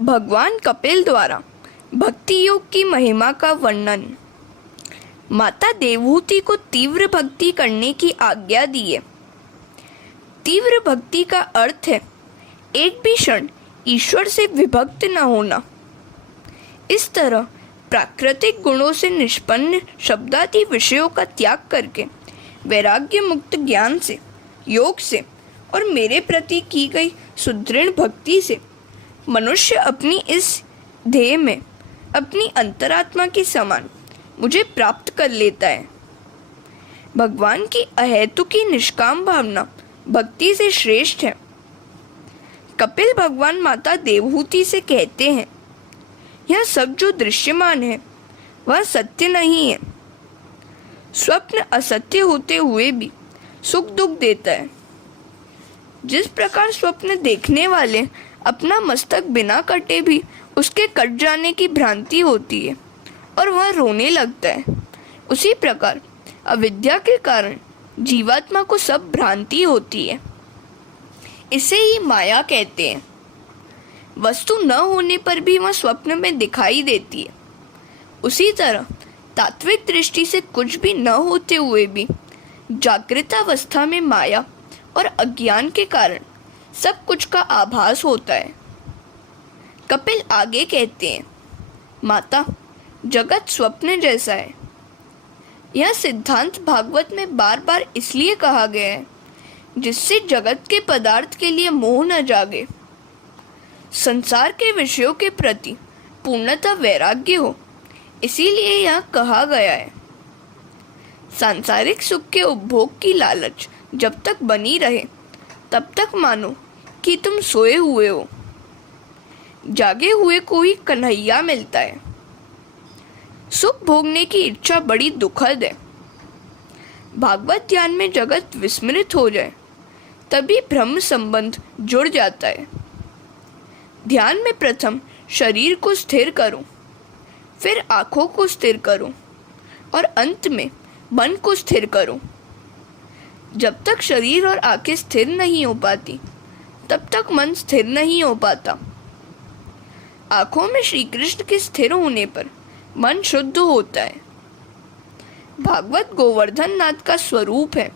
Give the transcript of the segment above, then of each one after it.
भगवान कपिल द्वारा भक्ति योग की महिमा का वर्णन। माता देवहूति को तीव्र भक्ति करने की आज्ञा दी है। तीव्र भक्ति का अर्थ है एक भी क्षण ईश्वर से विभक्त न होना। इस तरह प्राकृतिक गुणों से निष्पन्न शब्दादि विषयों का त्याग करके वैराग्य मुक्त ज्ञान से, योग से और मेरे प्रति की गई सुदृढ़ भक्ति से मनुष्य अपनी इस ध्येय में अपनी अंतरात्मा के समान मुझे प्राप्त कर लेता है। भगवान की अहेतुकी निष्काम भावना भक्ति से श्रेष्ठ है। कपिल भगवान माता देवहूति से कहते हैं, यह सब जो दृश्यमान है वह सत्य नहीं है। स्वप्न असत्य होते हुए भी सुख दुख देता है। जिस प्रकार स्वप्न देखने वाले अपना मस्तक बिना कटे भी उसके कट जाने की भ्रांति होती है और वह रोने लगता है, उसी प्रकार अविद्या के कारण जीवात्मा को सब भ्रांति होती है। इसे ही माया कहते हैं। वस्तु न होने पर भी वह स्वप्न में दिखाई देती है। उसी तरह तात्विक दृष्टि से कुछ भी न होते हुए भी जागृतावस्था में माया और अज्ञान के कारण सब कुछ का आभास होता है। कपिल आगे कहते हैं, माता, जगत स्वप्न जैसा है। यह सिद्धांत भागवत में बार बार इसलिए कहा गया है जिससे जगत के पदार्थ के लिए मोह न जागे, संसार के विषयों के प्रति पूर्णतः वैराग्य हो। इसीलिए यह कहा गया है, सांसारिक सुख के उपभोग की लालच जब तक बनी रहे तब तक मानो कि तुम सोए हुए हो। जागे हुए को ही कन्हैया मिलता है। सुख भोगने की इच्छा बड़ी दुखद है। भागवत ध्यान में जगत विस्मृत हो जाए तभी ब्रह्म संबंध जुड़ जाता है। ध्यान में प्रथम शरीर को स्थिर करो, फिर आँखों को स्थिर करो और अंत में मन को स्थिर करो। जब तक शरीर और आँखें स्थिर नहीं हो पाती तब तक मन स्थिर नहीं हो पाता। आँखों में श्री कृष्ण के स्थिर होने पर मन शुद्ध होता है। भागवत गोवर्धन नाथ का स्वरूप है।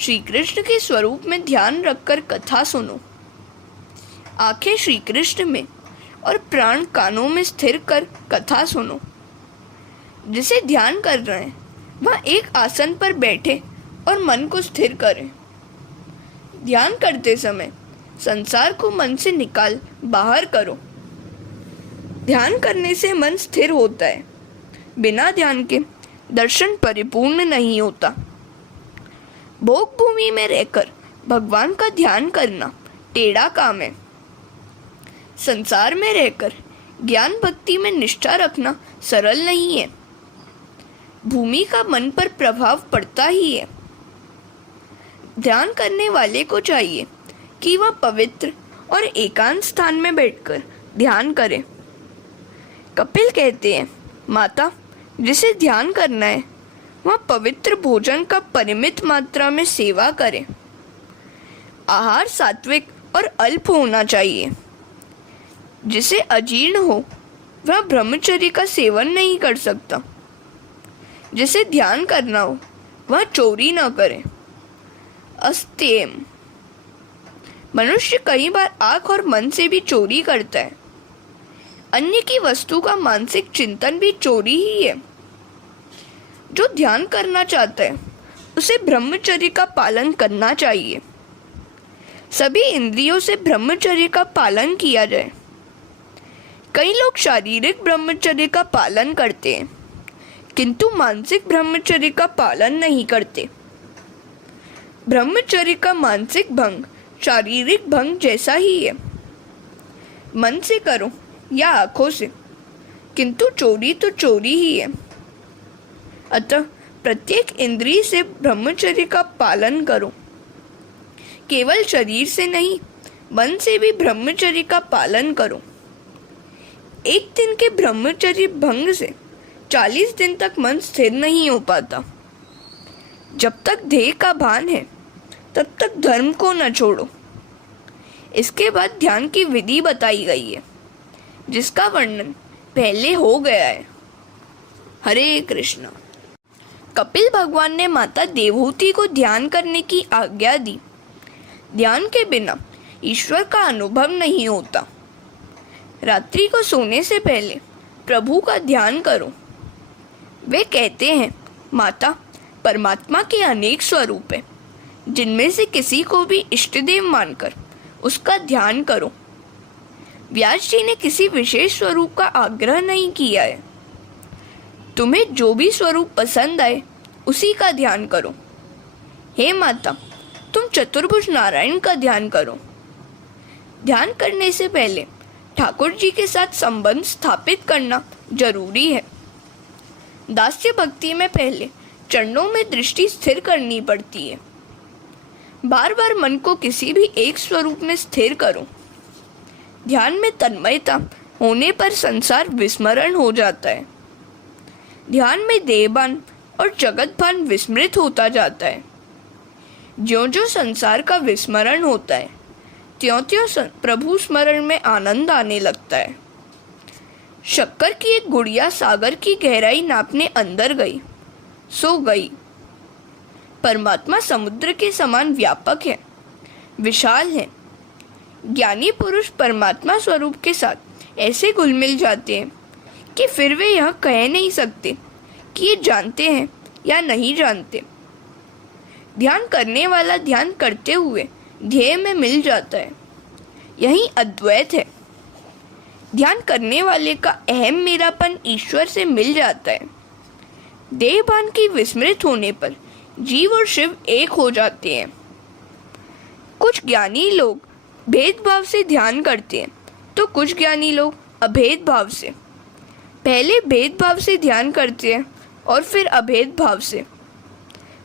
श्री कृष्ण के स्वरूप में ध्यान रखकर कथा सुनो। आंखें श्री कृष्ण में और प्राण कानों में स्थिर कर कथा सुनो। जिसे ध्यान कर रहे हैं वह एक आसन पर बैठे और मन को स्थिर करें। ध्यान करते समय संसार को मन से निकाल बाहर करो। ध्यान करने से मन स्थिर होता है। बिना ध्यान के दर्शन परिपूर्ण नहीं होता। भोग भूमि में रहकर भगवान का ध्यान करना टेढ़ा काम है। संसार में रहकर ज्ञान भक्ति में निष्ठा रखना सरल नहीं है। भूमि का मन पर प्रभाव पड़ता ही है। ध्यान करने वाले को चाहिए कि वह पवित्र और एकांत स्थान में बैठकर ध्यान करे। कपिल कहते हैं, माता, जिसे ध्यान करना है वह पवित्र भोजन का परिमित मात्रा में सेवा करे। आहार सात्विक और अल्प होना चाहिए। जिसे अजीर्ण हो वह ब्रह्मचर्य का सेवन नहीं कर सकता। जिसे ध्यान करना हो वह चोरी न करे। अस्तेम, मनुष्य कई बार आँख और मन से भी चोरी करता है। अन्य की वस्तु का मानसिक चिंतन भी चोरी ही है। जो ध्यान करना चाहता है उसे ब्रह्मचर्य का पालन करना चाहिए। सभी इंद्रियों से ब्रह्मचर्य का पालन किया जाए। कई लोग शारीरिक ब्रह्मचर्य का पालन करते हैं किंतु मानसिक ब्रह्मचर्य का पालन नहीं करते। ब्रह्मचर्य का मानसिक भंग शारीरिक भंग जैसा ही है। मन से करो या आँखों से, किंतु चोरी तो चोरी ही है। अतः प्रत्येक इंद्रिय से ब्रह्मचर्य का पालन करो। केवल शरीर से नहीं, मन से भी ब्रह्मचर्य का पालन करो। एक दिन के ब्रह्मचर्य भंग से 40 दिन तक मन स्थिर नहीं हो पाता। जब तक ध्येय का भान है तब तक धर्म को न छोड़ो। इसके बाद ध्यान की विधि बताई गई है, जिसका वर्णन पहले हो गया है। हरे कृष्ण। कपिल भगवान ने माता देवहूति को ध्यान करने की आज्ञा दी। ध्यान के बिना ईश्वर का अनुभव नहीं होता। रात्रि को सोने से पहले प्रभु का ध्यान करो। वे कहते हैं, माता, परमात्मा के अनेक स्वरूप हैं, जिनमें से किसी को भी इष्टदेव मानकर उसका ध्यान करो। व्यास जी ने किसी विशेष स्वरूप का आग्रह नहीं किया है। तुम्हें जो भी स्वरूप पसंद आए उसी का ध्यान करो। हे माता, तुम चतुर्भुज नारायण का ध्यान करो। ध्यान करने से पहले ठाकुर जी के साथ संबंध स्थापित करना जरूरी है। दास्य भक्ति में पहले चरणों में दृष्टि स्थिर करनी पड़ती है। बार बार मन को किसी भी एक स्वरूप में स्थिर करो। ध्यान में तन्मयता होने पर संसार विस्मरण हो जाता है। ध्यान में देहभान और जगतभान विस्मृत होता जाता है। ज्यों-ज्यों संसार का विस्मरण होता है, त्यों-त्यों प्रभु स्मरण में आनंद आने लगता है। शक्कर की एक गुड़िया सागर की गहराई नापने अंदर गई, सो गई। परमात्मा समुद्र के समान व्यापक है, विशाल है। ज्ञानी पुरुष परमात्मा स्वरूप के साथ ऐसे घुल मिल जाते हैं कि फिर वे यह कह नहीं सकते कि ये जानते हैं या नहीं जानते। ध्यान करने वाला ध्यान करते हुए ध्येय में मिल जाता है। यही अद्वैत है। ध्यान करने वाले का अहम मेरापन ईश्वर से मिल जाता है। देहभान की विस्मृत होने पर जीव और शिव एक हो जाते हैं। कुछ ज्ञानी लोग भेदभाव से ध्यान करते हैं, तो कुछ ज्ञानी लोग अभेद भाव से। पहले भेदभाव से ध्यान करते हैं और फिर अभेद भाव से।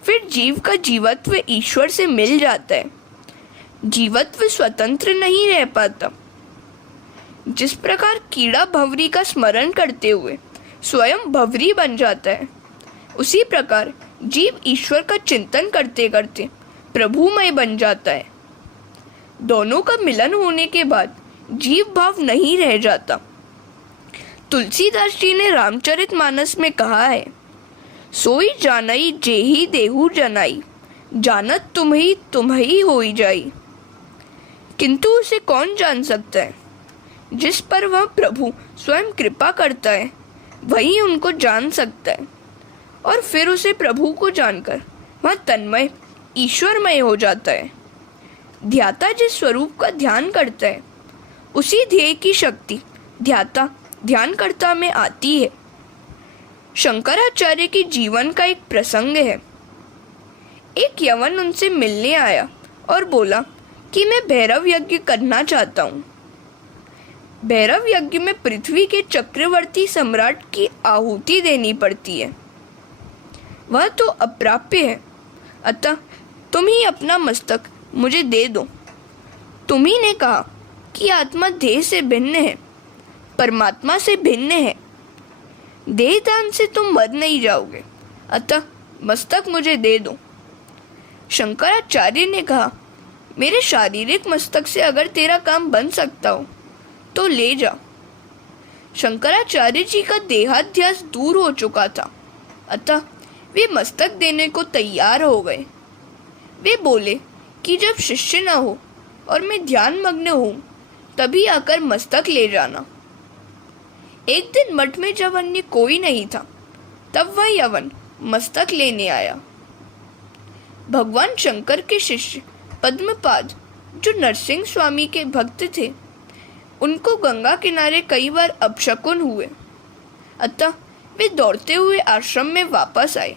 फिर जीव का जीवत्व ईश्वर से मिल जाता है। जीवत्व स्वतंत्र नहीं रह पाता। जिस प्रकार कीड़ा भंवरी का स्मरण करते हुए स्वयं भंवरी बन जाता है, उसी प्रकार जीव ईश्वर का चिंतन करते करते प्रभुमय बन जाता है। दोनों का मिलन होने के बाद जीव भाव नहीं रह जाता। तुलसीदास जी ने रामचरितमानस में कहा है, सोई जानई जेहि देहु जनाई, जानत तुम्ही होई जाई। किंतु उसे कौन जान सकता है? जिस पर वह प्रभु स्वयं कृपा करता है, वही उनको जान सकता है। और फिर उसे प्रभु को जानकर वह तन्मय ईश्वरमय हो जाता है। ध्याता जिस स्वरूप का ध्यान करता है, उसी ध्येय की शक्ति ध्याता ध्यानकर्ता में आती है। शंकराचार्य के जीवन का एक प्रसंग है। एक यवन उनसे मिलने आया और बोला कि मैं भैरव यज्ञ करना चाहता हूँ। भैरव यज्ञ में पृथ्वी के चक्रवर्ती सम्राट की आहुति देनी पड़ती है। वह तो अप्राप्य है, अतः तुम ही अपना मस्तक मुझे दे दो। तुम्ही ने कहा कि आत्मा देह से भिन्न है, परमात्मा से भिन्न है। देह दान से तुम मर नहीं जाओगे, अतः मस्तक मुझे दे दो। शंकराचार्य ने कहा, मेरे शारीरिक मस्तक से अगर तेरा काम बन सकता हो तो ले जा। शंकराचार्य जी का देहाध्यास दूर हो चुका था, अतः वे मस्तक देने को तैयार हो गए। वे बोले कि जब शिष्य न हो और मैं ध्यान मग्न हूँ, तभी आकर मस्तक ले जाना। एक दिन मठ में जब अन्य कोई नहीं था, तब वह यवन मस्तक लेने आया। भगवान शंकर के शिष्य पद्मपाद, जो नरसिंह स्वामी के भक्त थे, उनको गंगा किनारे कई बार अपशकुन हुए, अतः वे दौड़ते हुए आश्रम में वापस आए।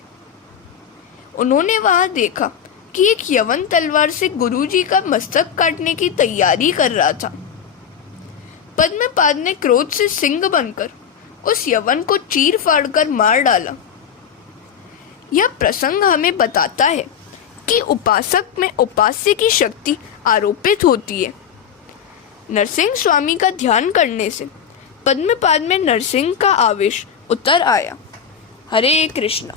उन्होंने वहां देखा कि एक यवन तलवार से गुरुजी का मस्तक काटने की तैयारी कर रहा था। पद्मपाद ने क्रोध से सिंह बनकर उस यवन को चीर फाड़ कर मार डाला। यह प्रसंग हमें बताता है कि उपासक में उपास्य की शक्ति आरोपित होती है। नरसिंह स्वामी का ध्यान करने से पद्मपाद में नरसिंह का आवेश उतर आया। हरे कृष्णा।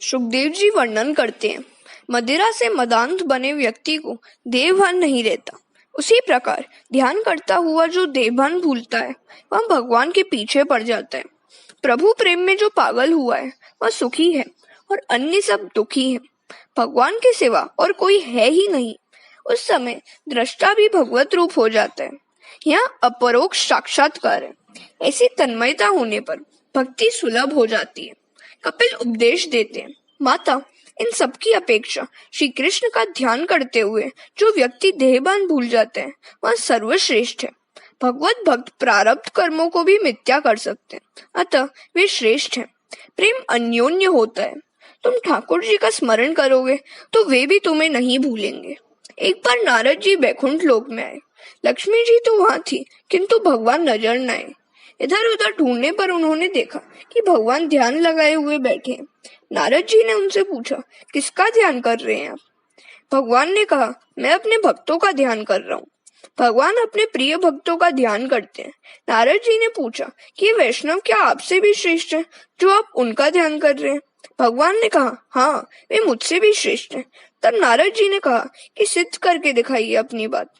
सुखदेव जी वर्णन करते हैं, मदिरा से मदांध बने व्यक्ति को देहभान नहीं रहता। उसी प्रकार ध्यान करता हुआ जो देहभान भूलता है वह भगवान के पीछे पड़ जाता है। प्रभु प्रेम में जो पागल हुआ है वह सुखी है और अन्य सब दुखी है। भगवान के सिवा और कोई है ही नहीं। उस समय दृष्टा भी भगवत रूप हो जाता है। यह अपरोक्ष साक्षात्कार है। ऐसी तन्मयता होने पर भक्ति सुलभ हो जाती है। कपिल उपदेश देते हैं, माता, इन सब की अपेक्षा श्री कृष्ण का ध्यान करते हुए जो व्यक्ति देहभान भूल जाते हैं वह सर्वश्रेष्ठ है। भगवत भक्त प्रारब्ध कर्मों को भी मिथ्या कर सकते हैं, अतः वे श्रेष्ठ हैं। प्रेम अन्योन्य होता है। तुम ठाकुर जी का स्मरण करोगे तो वे भी तुम्हें नहीं भूलेंगे। एक बार नारद जी बैकुंठ लोक में आए। लक्ष्मी जी तो वहां थी किंतु भगवान नजर न आए। इधर उधर ढूंढने पर उन्होंने देखा कि भगवान ध्यान लगाए हुए बैठे हैं। नारद जी ने उनसे पूछा, किसका ध्यान कर रहे हैं आप? भगवान ने कहा, मैं अपने भक्तों का ध्यान कर रहा हूँ। भगवान अपने प्रिय भक्तों का ध्यान करते हैं। नारद जी ने पूछा कि वैष्णव क्या आपसे भी श्रेष्ठ है जो आप उनका ध्यान कर रहे हैं? भगवान ने कहा, हाँ, वे मुझसे भी श्रेष्ठ हैं। तब नारद जी ने कहा कि सिद्ध करके दिखाइए अपनी बात।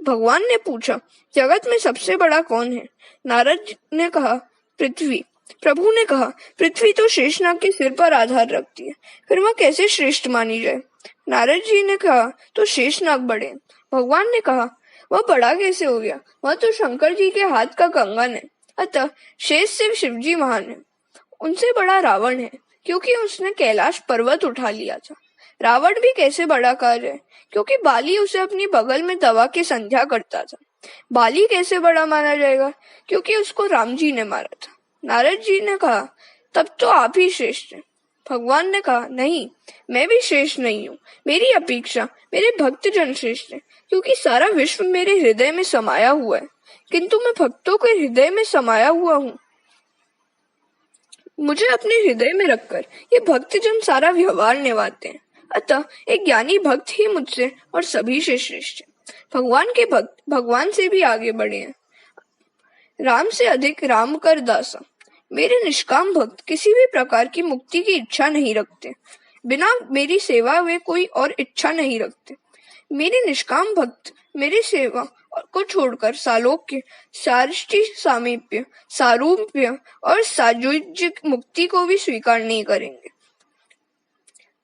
भगवान ने पूछा, जगत में सबसे बड़ा कौन है? नारद ने कहा, पृथ्वी। प्रभु ने कहा, पृथ्वी तो शेषनाग के सिर पर आधार रखती है, फिर वह कैसे श्रेष्ठ मानी जाए? नारद जी ने कहा, तो शेषनाग बड़े। भगवान ने कहा, वह बड़ा कैसे हो गया? वह तो शंकर जी के हाथ का कंगन है। अतः शेष से शिव जी महान है। उनसे बड़ा रावण है क्योंकि उसने कैलाश पर्वत उठा लिया था। रावण भी कैसे बड़ा कार्य है क्योंकि बाली उसे अपनी बगल में दबा के संध्या करता था। बाली कैसे बड़ा माना जाएगा क्योंकि उसको राम जी ने मारा था। नारद जी ने कहा, तब तो आप ही श्रेष्ठ हैं। भगवान ने कहा, नहीं, मैं भी श्रेष्ठ नहीं हूँ। मेरी अपेक्षा मेरे भक्त जन श्रेष्ठ है क्योंकि सारा विश्व मेरे हृदय में समाया हुआ है, किंतु मैं भक्तों के हृदय में समाया हुआ हूँ। मुझे अपने हृदय में रखकर ये भक्तजन सारा व्यवहार निभाते हैं। अतः एक ज्ञानी भक्त ही मुझसे और सभी से श्रेष्ठ है। भगवान के भक्त भगवान से भी आगे बढ़े हैं। राम से अधिक राम कर दासा। मेरे निष्काम भक्त किसी भी प्रकार की मुक्ति की इच्छा नहीं रखते। बिना मेरी सेवा वे कोई और इच्छा नहीं रखते। मेरे निष्काम भक्त मेरी सेवा को छोड़कर सालोक्य, सारिष्टि, सामीप्य, सारूप्य और सायुज्य मुक्ति को भी स्वीकार नहीं करेंगे।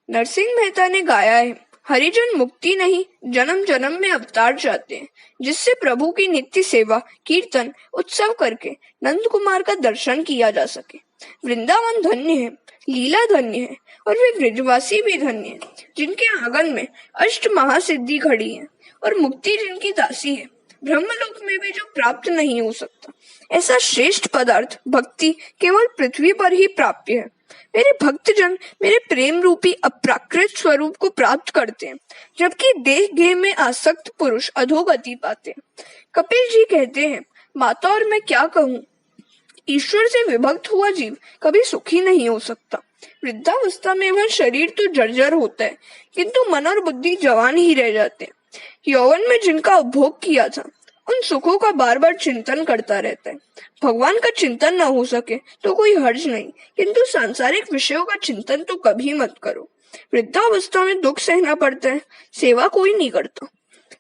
नरसिंह मेहता ने गाया है, हरिजन मुक्ति नहीं जन्म जन्म में अवतार चाहते हैं, जिससे प्रभु की नित्य सेवा, कीर्तन, उत्सव करके नंद कुमार का दर्शन किया जा सके। वृंदावन धन्य है, लीला धन्य है और वे ब्रजवासी भी धन्य है, जिनके आंगन में अष्ट महासिद्धि खड़ी है और मुक्ति जिनकी दासी है। ब्रह्मलोक में भी जो प्राप्त नहीं हो सकता, ऐसा श्रेष्ठ पदार्थ भक्ति केवल पृथ्वी पर ही प्राप्य है। मेरे भक्तजन मेरे प्रेम रूपी अप्राकृत स्वरूप को प्राप्त करते हैं, जबकि देह गेह में आसक्त पुरुष अधोगति पाते हैं। कपिल जी कहते हैं, माता और मैं क्या कहूँ, ईश्वर से विभक्त हुआ जीव कभी सुखी नहीं हो सकता। वृद्धावस्था में वह शरीर तो जर्जर होता है, किंतु मन और बुद्धि जवान ही रह जाते हैं। यौवन में जिनका उपभोग किया था, उन सुखों का बार बार चिंतन करता रहता है। भगवान का चिंतन न हो सके तो कोई हर्ज नहीं, किंतु सांसारिक विषयों का चिंतन तो कभी मत करो। वृद्धावस्था में दुख सहना पड़ता है, सेवा कोई नहीं करता।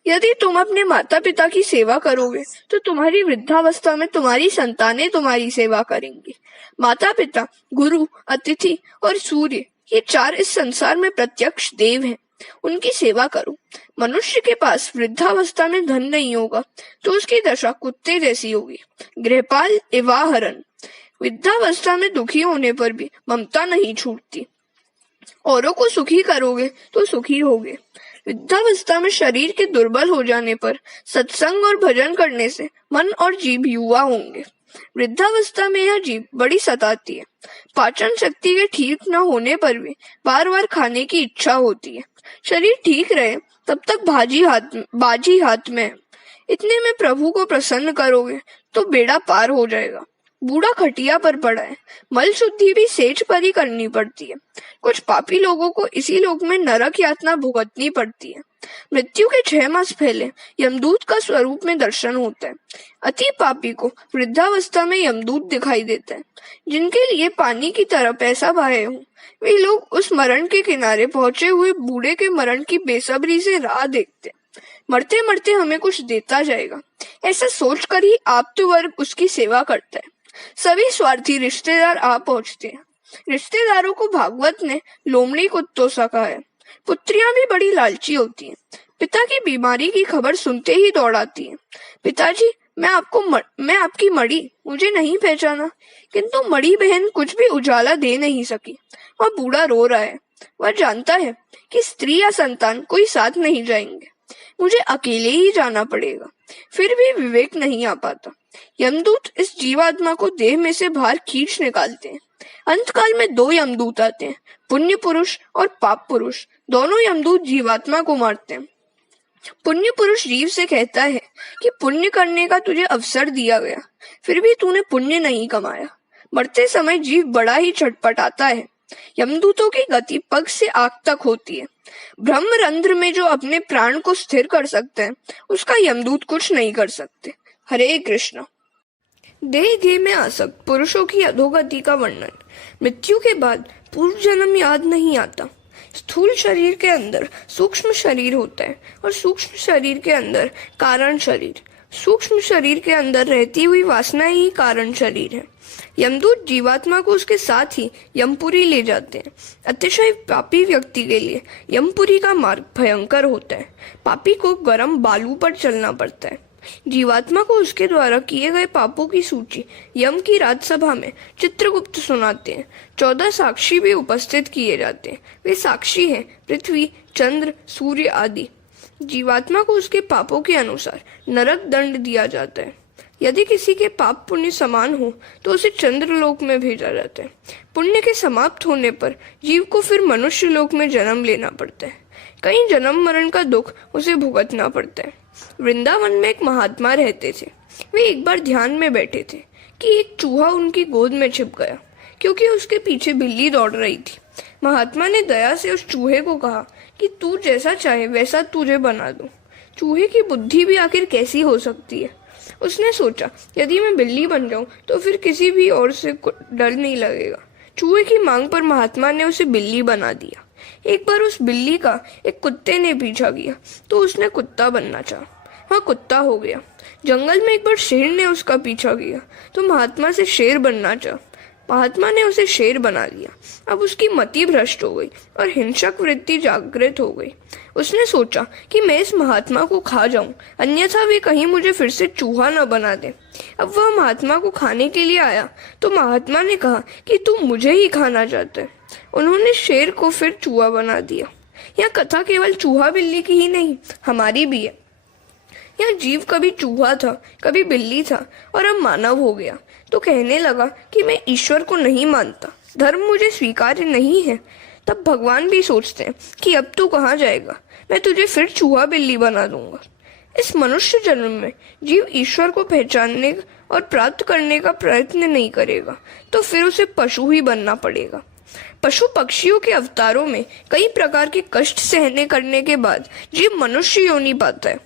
यदि तुम अपने माता पिता की सेवा करोगे तो तुम्हारी वृद्धावस्था में तुम्हारी संतानें तुम्हारी सेवा करेंगी। माता पिता, गुरु, अतिथि और सूर्य, ये चार इस संसार में प्रत्यक्ष देव हैं, उनकी सेवा करो। मनुष्य के पास वृद्धावस्था में धन नहीं होगा तो उसकी दशा कुत्ते जैसी होगी। गृहपाल एवाहरण। वृद्धावस्था में दुखी होने पर भी ममता नहीं छूटती। औरों को सुखी करोगे तो सुखी होगे। वृद्धावस्था में शरीर के दुर्बल हो जाने पर सत्संग और भजन करने से मन और जीभ युवा होंगे। वृद्धावस्था में यह जीभ बड़ी सताती है। पाचन शक्ति के ठीक न होने पर भी बार बार खाने की इच्छा होती है। शरीर ठीक रहे तब तक बाजी हाथ में है। इतने में प्रभु को प्रसन्न करोगे तो बेड़ा पार हो जाएगा। बूढ़ा खटिया पर पड़ा है, मल शुद्धि भी सेज पर ही करनी पड़ती है। कुछ पापी लोगों को इसी लोक में नरक यातना भुगतनी पड़ती है। मृत्यु के 6 मास पहले यमदूत का स्वरूप में दर्शन होता है। अति पापी को वृद्धावस्था में यमदूत दिखाई देता है। जिनके लिए पानी की तरह पैसा बहाए हो, वे लोग उस मरण के किनारे पहुंचे हुए बूढ़े के मरण की बेसब्री से राह देखते। मरते मरते हमें कुछ देता जाएगा, ऐसा सोचकर ही आप्त वर्ग उसकी सेवा करता है। सभी स्वार्थी रिश्तेदार आ पहुंचते हैं। रिश्तेदारों को भागवत ने लोमड़ी कुत्तों सा कहा है। पुत्रियां भी बड़ी लालची होती हैं। पिता की बीमारी की खबर सुनते ही दौड़ाती हैं। पिताजी, मैं आपकी मड़ी, मुझे नहीं पहचाना। किंतु मड़ी बहन कुछ भी उजाला दे नहीं सकी। वह बूढ़ा रो रहा है। वह जानता है कि स्त्री या संतान कोई साथ नहीं जाएंगे। मुझे अकेले ही जाना पड़ेगा। फिर भी विवेक नहीं आ पाता। यमदूत इस जीवात्मा को देह में से बाहर खींच निकालते हैं। अंतकाल में 2 यमदूत आते हैं, पुण्य पुरुष और पाप पुरुष। दोनों यमदूत जीवात्मा को मारते हैं। पुण्य पुरुष जीव से कहता है कि पुण्य करने का तुझे अवसर दिया गया, फिर भी तूने पुण्य नहीं कमाया। मरते समय जीव बड़ा ही छटपटाता है। यमदूतों की गति पग से आंख तक होती है। ब्रह्मरंध्र में जो अपने प्राण को स्थिर कर सकते हैं, उसका यमदूत कुछ नहीं कर सकते। हरे कृष्ण। देह गेह में आसक्त पुरुषों की अधोगति का वर्णन। मृत्यु के बाद पूर्व जन्म याद नहीं आता। स्थूल शरीर के अंदर सूक्ष्म शरीर होता है और सूक्ष्म शरीर के अंदर कारण शरीर। सूक्ष्म शरीर के अंदर रहती हुई वासना ही कारण शरीर है। यमदूत जीवात्मा को उसके साथ ही यमपुरी ले जाते हैं। अतिशय पापी व्यक्ति के लिए यमपुरी का मार्ग भयंकर होता है। पापी को गर्म बालू पर चलना पड़ता है। जीवात्मा को उसके द्वारा किए गए पापों की सूची यम की राजसभा में चित्रगुप्त सुनाते हैं। 14 साक्षी भी उपस्थित किए जाते हैं। वे साक्षी हैं पृथ्वी, चंद्र, सूर्य आदि। जीवात्मा को उसके पापों के अनुसार नरक दंड दिया जाता है। यदि किसी के पाप पुण्य समान हो तो उसे चंद्रलोक में भेजा जाता है। पुण्य के समाप्त होने पर जीव को फिर मनुष्य लोक में जन्म लेना पड़ता है। कई जन्म मरण का दुख उसे भुगतना पड़ता है। वृंदावन में एक महात्मा रहते थे। वे एक बार ध्यान में बैठे थे कि एक चूहा उनकी गोद में छिप गया, क्योंकि उसके पीछे बिल्ली दौड़ रही थी। महात्मा ने दया से उस चूहे को कहा कि तू जैसा चाहे वैसा तुझे बना दूं। चूहे की बुद्धि भी आखिर कैसी हो सकती है। उसने सोचा, यदि मैं बिल्ली बन जाऊं तो फिर किसी भी और से डर नहीं लगेगा। चूहे की मांग पर महात्मा ने उसे बिल्ली बना दिया। एक बार उस बिल्ली का एक कुत्ते ने पीछा किया तो उसने कुत्ता बनना चाहा। वह कुत्ता हो गया। जंगल में एक बार शेर ने उसका पीछा किया तो महात्मा से शेर बनना चाहा। महात्मा ने उसे शेर बना दिया। अब उसकी मति भ्रष्ट हो गई और हिंसक वृत्ति जागृत हो गई। उसने सोचा कि मैं इस महात्मा को खा जाऊं, अन्यथा वे कहीं मुझे फिर से चूहा न बना दे। अब वह महात्मा को खाने के लिए आया तो महात्मा ने कहा कि तू मुझे ही खाना चाहता है। उन्होंने शेर को फिर चूहा बना दिया। यह कथा केवल चूहा बिल्ली की ही नहीं, हमारी भी है। यह जीव कभी चूहा था, कभी बिल्ली था और अब मानव हो गया तो कहने लगा कि मैं ईश्वर को नहीं मानता, धर्म मुझे स्वीकार्य नहीं है। तब भगवान भी सोचते हैं कि अब तू कहाँ जाएगा, मैं तुझे फिर चूहा बिल्ली बना दूंगा। इस मनुष्य जन्म में जीव ईश्वर को पहचानने और प्राप्त करने का प्रयत्न नहीं करेगा तो फिर उसे पशु ही बनना पड़ेगा। पशु पक्षियों के अवतारों में कई प्रकार के कष्ट सहने करने के बाद जीव मनुष्य योनि पाता है।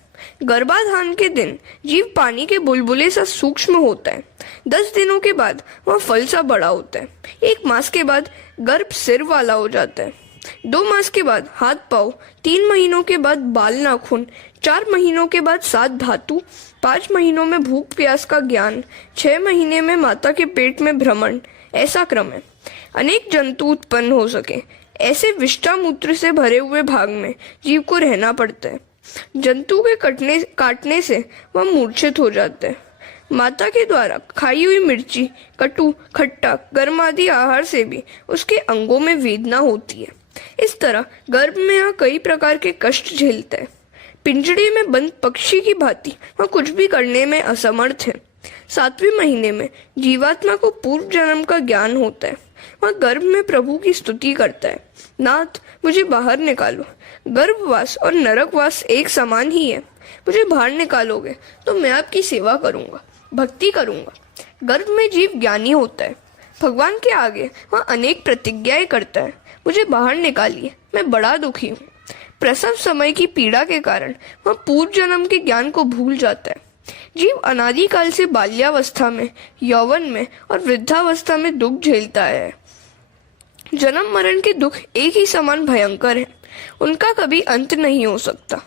गर्भाधान के दिन जीव पानी के बुलबुले सा सूक्ष्म होता है। 10 दिनों के बाद वह फल सा बड़ा होता है। 1 मास के बाद गर्भ सिर वाला हो जाता है। 2 मास के बाद हाथ पाँव, 3 महीनों के बाद बाल नाखून, 4 महीनों के बाद 7 धातु, 5 महीनों में भूख प्यास का ज्ञान, 6 महीने में माता के पेट में भ्रमण, ऐसा क्रम है। अनेक जंतु उत्पन्न हो सके ऐसे विष्ठा मूत्र से भरे हुए भाग में जीव को रहना पड़ता है। जंतु के काटने से वह मूर्छित हो जाता है। माता के द्वारा खाई हुई मिर्ची, कटु, खट्टा, गर्म आदि आहार से भी उसके अंगों में वेदना होती है। इस तरह गर्भ में वह कई प्रकार के कष्ट झेलता है। पिंजड़े में बंद पक्षी की भांति वह कुछ भी करने में असमर्थ है। 7वें महीने में जीवात्मा को पूर्व जन्म का ज्ञान होता है। वह गर्भ में प्रभु की स्तुति करता है, नाथ मुझे बाहर निकालो। गर्भवास और नरकवास एक समान ही है। मुझे बाहर निकालोगे तो मैं आपकी सेवा करूंगा, भक्ति करूंगा। गर्भ में जीव ज्ञानी होता है। भगवान के आगे वह अनेक प्रतिज्ञाएं करता है। मुझे बाहर निकालिए, मैं बड़ा दुखी हूँ। प्रसव समय की पीड़ा के कारण वह पूर्व जन्म के ज्ञान को भूल जाता है। जीव अनादिकाल से बाल्यावस्था में, यौवन में और वृद्धावस्था में दुख झेलता है। जन्म मरण के दुख एक ही समान भयंकर है। उनका कभी अंत नहीं हो सकता।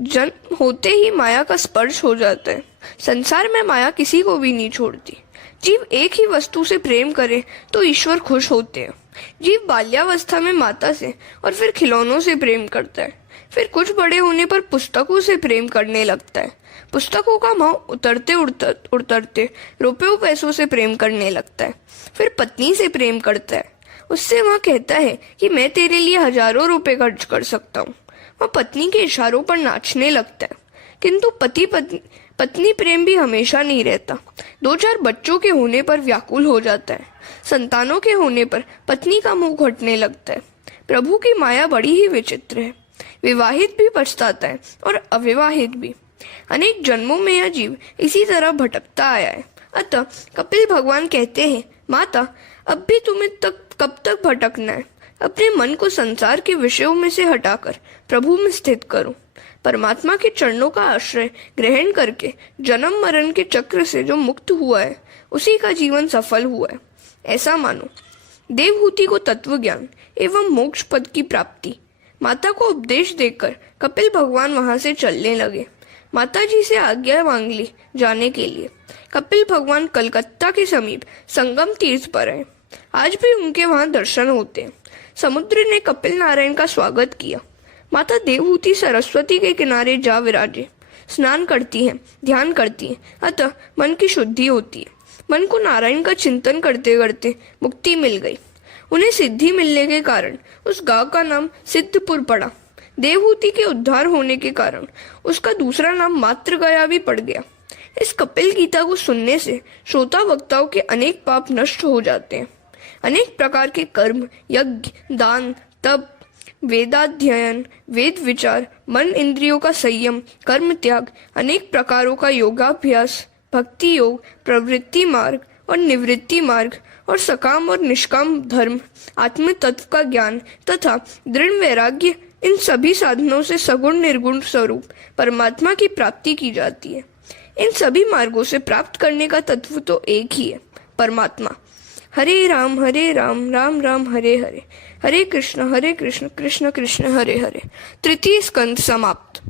जन्म होते ही माया का स्पर्श हो जाता है। संसार में माया किसी को भी नहीं छोड़ती। जीव एक ही वस्तु से प्रेम करे तो ईश्वर खुश होते हैं। जीव बाल्यावस्था में माता से और फिर खिलौनों से प्रेम करता है। फिर कुछ बड़े होने पर पुस्तकों से प्रेम करने लगता है। पुस्तकों का मोह उतरते उतरते रुपयों पैसों से प्रेम करने लगता है। फिर पत्नी से प्रेम करता है। उससे वह कहता है कि मैं तेरे लिए हजारों रुपए खर्च कर सकता हूँ। वह पत्नी के इशारों पर नाचने लगता है। किंतु पत्नी प्रेम भी हमेशा नहीं रहता। 2-4 बच्चों के होने पर व्याकुल हो जाता है। संतानों के होने पर पत्नी का मुंह घटने लगता है। प्रभु की माया बड़ी ही विचित्र है। विवाहित भी पछताता है और अविवाहित भी। अनेक जन्मों में यह जीव इसी तरह भटकता आया है। अतः कपिल भगवान कहते हैं, माता, अब भी तुम्हें कब तक भटकना है? अपने मन को संसार के विषयों में से हटाकर प्रभु में स्थित करो। परमात्मा के चरणों का आश्रय ग्रहण करके जन्म मरण के चक्र से जो मुक्त हुआ है, उसी का जीवन सफल हुआ है, ऐसा मानो। देवहूति को तत्व ज्ञान एवं मोक्ष पद की प्राप्ति। माता को उपदेश देकर कपिल भगवान वहां से चलने लगे। माता जी से आज्ञा मांग ली जाने के लिए। कपिल भगवान कलकत्ता के समीप संगम तीर्थ पर है। आज भी उनके वहां दर्शन होते हैं। समुद्र ने कपिल नारायण का स्वागत किया। माता देवहूति सरस्वती के किनारे जा विराजे, स्नान करती हैं, ध्यान करती हैं, अतः मन की शुद्धि होती है। मन को नारायण का चिंतन करते करते मुक्ति मिल गई। उन्हें सिद्धि मिलने के कारण उस गांव का नाम सिद्धपुर पड़ा। देवहूति के उद्धार होने के कारण उसका दूसरा नाम मात्र गया भी पड़ गया। इस कपिल गीता को सुनने से श्रोता वक्ताओं के अनेक पाप नष्ट हो जाते हैं। अनेक प्रकार के कर्म, यज्ञ, दान, तप, वेदाध्ययन, वेद विचार, मन इंद्रियों का संयम, कर्म त्याग, अनेक प्रकारों का योगाभ्यास, भक्ति योग, प्रवृत्ति मार्ग और निवृत्ति मार्ग और सकाम और निष्काम धर्म, आत्म तत्व का ज्ञान तथा दृढ़ वैराग्य, इन सभी साधनों से सगुण निर्गुण स्वरूप परमात्मा की प्राप्ति की जाती है। इन सभी मार्गों से प्राप्त करने का तत्व तो एक ही है, परमात्मा। हरे राम राम राम हरे हरे, हरे कृष्ण कृष्ण कृष्ण हरे हरे। तृतीय स्कंद समाप्त।